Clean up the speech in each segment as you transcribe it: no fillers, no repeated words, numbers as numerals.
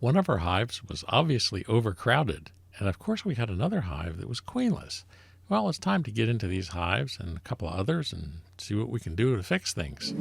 One of our hives was obviously overcrowded, and of course we had another hive that was queenless. Well, it's time to get into these hives and a couple of others and see what we can do to fix things.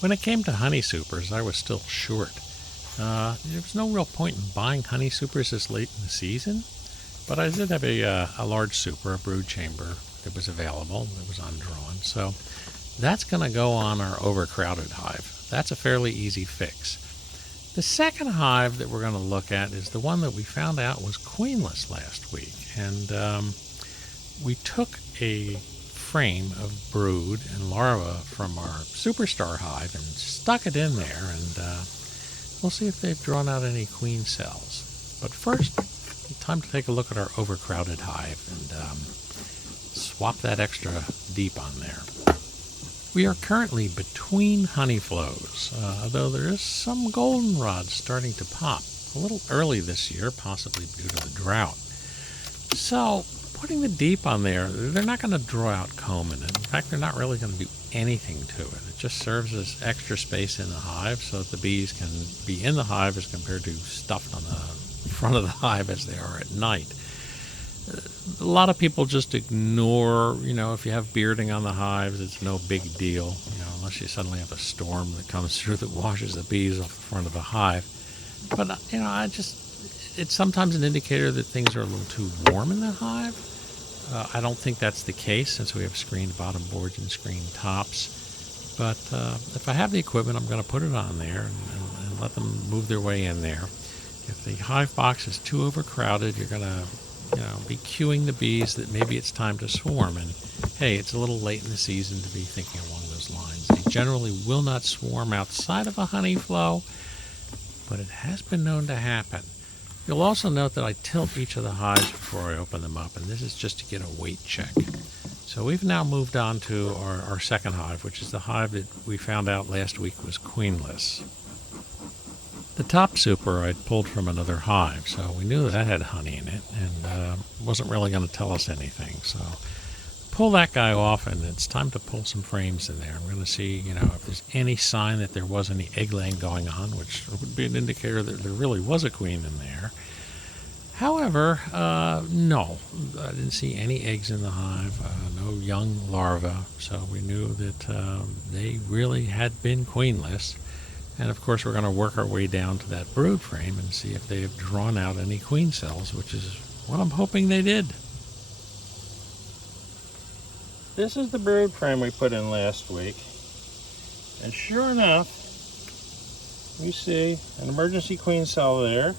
When it came to honey supers, I was still short. There was no real point in buying honey supers this late in the season, but I did have a large super, a brood chamber that was available, that was undrawn. So that's going to go on our overcrowded hive. That's a fairly easy fix. The second hive that we're going to look at is the one that we found out was queenless last week. And we took a frame of brood and larva from our superstar hive and stuck it in there, and we'll see if they've drawn out any queen cells. But first, time to take a look at our overcrowded hive and swap that extra deep on there. We are currently between honey flows, though there is some goldenrod starting to pop. A little early this year, possibly due to the drought. So putting the deep on there, they're not going to draw out comb in it. In fact, they're not really going to do anything to it. It just serves as extra space in the hive so that the bees can be in the hive as compared to stuffed on the front of the hive as they are at night. A lot of people just ignore, if you have bearding on the hives, it's no big deal, unless you suddenly have a storm that comes through that washes the bees off the front of a hive. But, it's sometimes an indicator that things are a little too warm in the hive. I don't think that's the case since we have screened bottom boards and screened tops. But if I have the equipment, I'm going to put it on there and let them move their way in there. If the hive box is too overcrowded, you're going to be cueing the bees that maybe it's time to swarm. And hey, it's a little late in the season to be thinking along those lines. They generally will not swarm outside of a honey flow, but it has been known to happen. You'll also note that I tilt each of the hives before I open them up, and this is just to get a weight check. So we've now moved on to our second hive, which is the hive that we found out last week was queenless. The top super I'd pulled from another hive, so we knew that had honey in it, and wasn't really going to tell us anything. So pull that guy off, and it's time to pull some frames in there. I'm going to see, if there's any sign that there was any egg laying going on, which would be an indicator that there really was a queen in there. However, no, I didn't see any eggs in the hive, no young larvae, so we knew that they really had been queenless. And of course, we're going to work our way down to that brood frame and see if they have drawn out any queen cells, which is what I'm hoping they did. This is the brood frame we put in last week. And sure enough, we see an emergency queen cell there.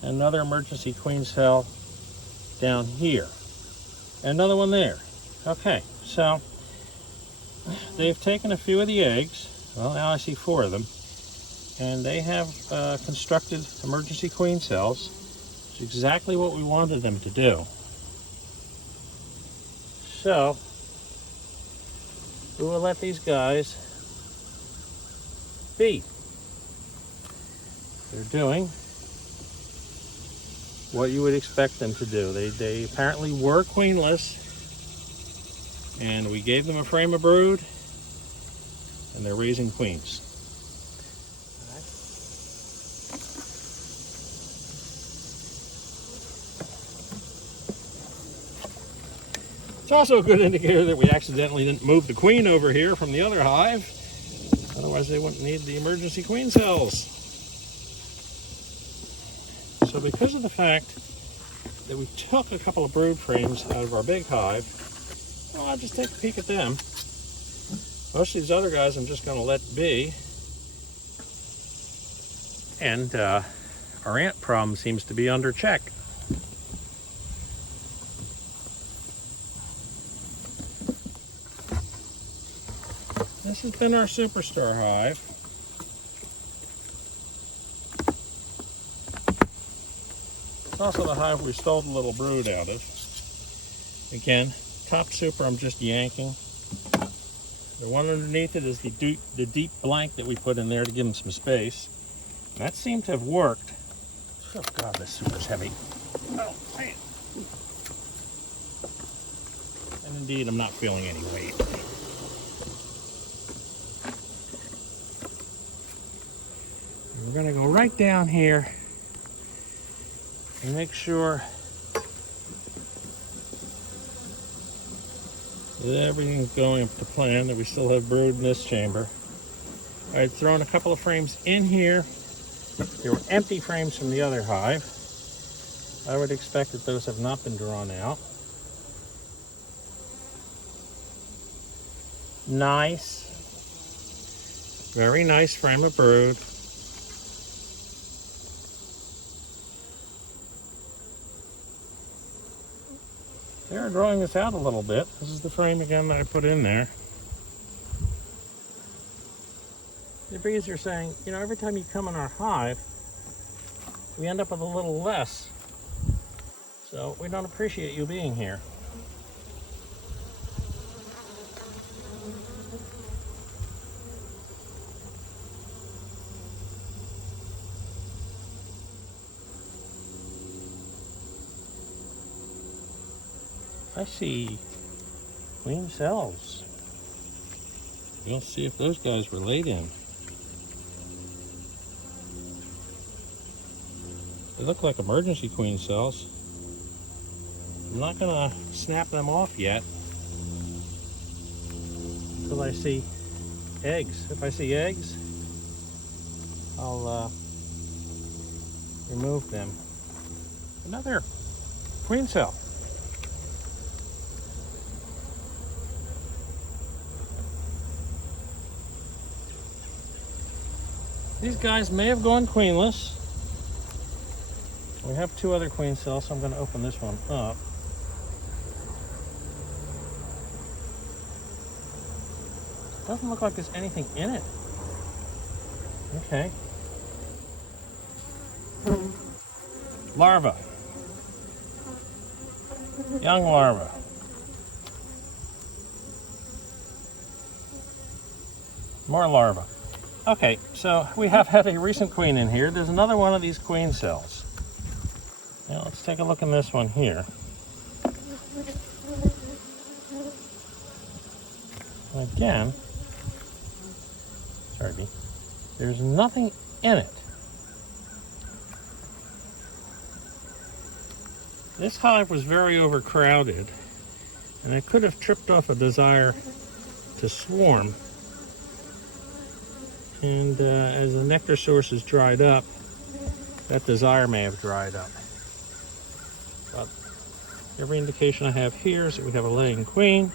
Another emergency queen cell down here. And another one there. Okay, so they've taken a few of the eggs. Well, now I see 4 of them. And they have constructed emergency queen cells. It's exactly what we wanted them to do. So we will let these guys be. They're doing what you would expect them to do. They apparently were queenless, and we gave them a frame of brood, and they're raising queens. It's also a good indicator that we accidentally didn't move the queen over here from the other hive. Otherwise they wouldn't need the emergency queen cells. So because of the fact that we took a couple of brood frames out of our big hive, well, I'll just take a peek at them. Most of these other guys I'm just going to let be. And our ant problem seems to be under check. This has been our superstar hive. It's also the hive we stole the little brood out of. Again, top super I'm just yanking. The one underneath it is the deep blank that we put in there to give them some space. And that seemed to have worked. Oh God, this super's heavy. Oh, man. indeed I'm not feeling any weight. We're going to go right down here and make sure that everything's going up to plan, that we still have brood in this chamber. I had thrown a couple of frames in here. There were empty frames from the other hive. I would expect that those have not been drawn out. Nice. Very nice frame of brood. They're drawing this out a little bit. This is the frame again that I put in there. The bees are saying, you know, every time you come in our hive, we end up with a little less. So we don't appreciate you being here. I see queen cells. We'll see if those guys were laid in. They look like emergency queen cells. I'm not gonna snap them off yet until I see eggs. If I see eggs, I'll remove them. Another queen cell. These guys may have gone queenless. We have two other queen cells, so I'm going to open this one up. Doesn't look like there's anything in it. Okay. Larva. Young larva. More larva. Okay, so we have had a recent queen in here. There's another one of these queen cells. Now let's take a look in this one here. Again, there's nothing in it. This hive was very overcrowded, and it could have tripped off a desire to swarm. And as the nectar sources dried up, that desire may have dried up. But every indication I have here is that we have a laying queen.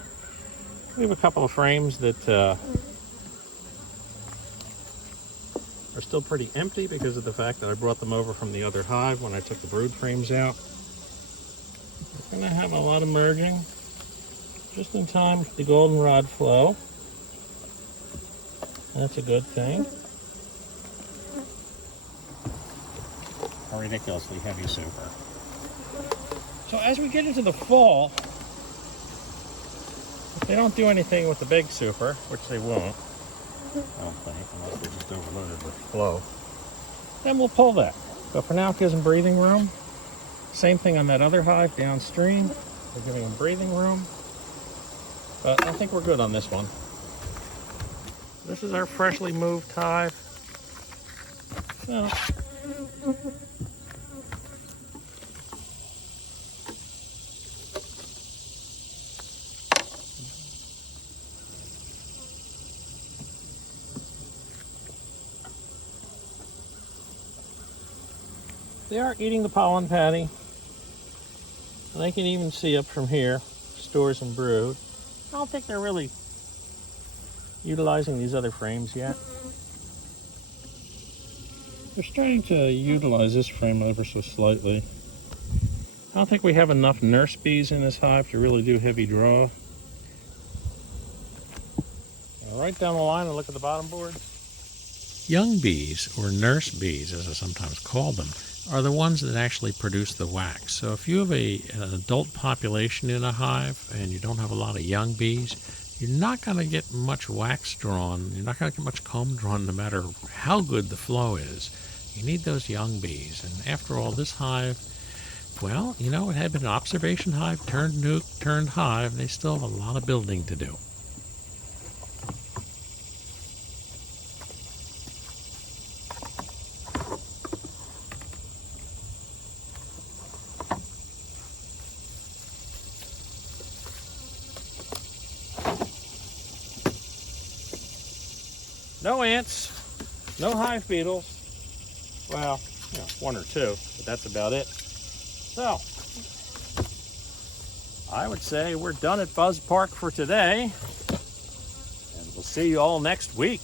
We have a couple of frames that are still pretty empty because of the fact that I brought them over from the other hive when I took the brood frames out. We're going to have a lot of merging just in time for the goldenrod flow. That's a good thing. A ridiculously heavy super. So as we get into the fall, if they don't do anything with the big super, which they won't, I don't think, unless they're just overloaded with flow, then we'll pull that. But for now, it gives them breathing room. Same thing on that other hive downstream. We're giving them breathing room. But I think we're good on this one. This is our freshly moved hive. So, they are eating the pollen patty. And I can even see up from here, stores and brood. I don't think they're really utilizing these other frames yet. They're starting to utilize this frame ever so slightly. I don't think we have enough nurse bees in this hive to really do heavy draw. Right down the line and look at the bottom board. Young bees, or nurse bees as I sometimes call them, are the ones that actually produce the wax. So if you have an adult population in a hive and you don't have a lot of young bees, you're not going to get much wax drawn. You're not going to get much comb drawn no matter how good the flow is. You need those young bees. And after all, this hive Well, you know, it had been an observation hive turned nuke turned hive. They still have a lot of building to do. No ants, no hive beetles. Well, you know, one or two, but that's about it. So, I would say we're done at Buzz Park for today, and we'll see you all next week.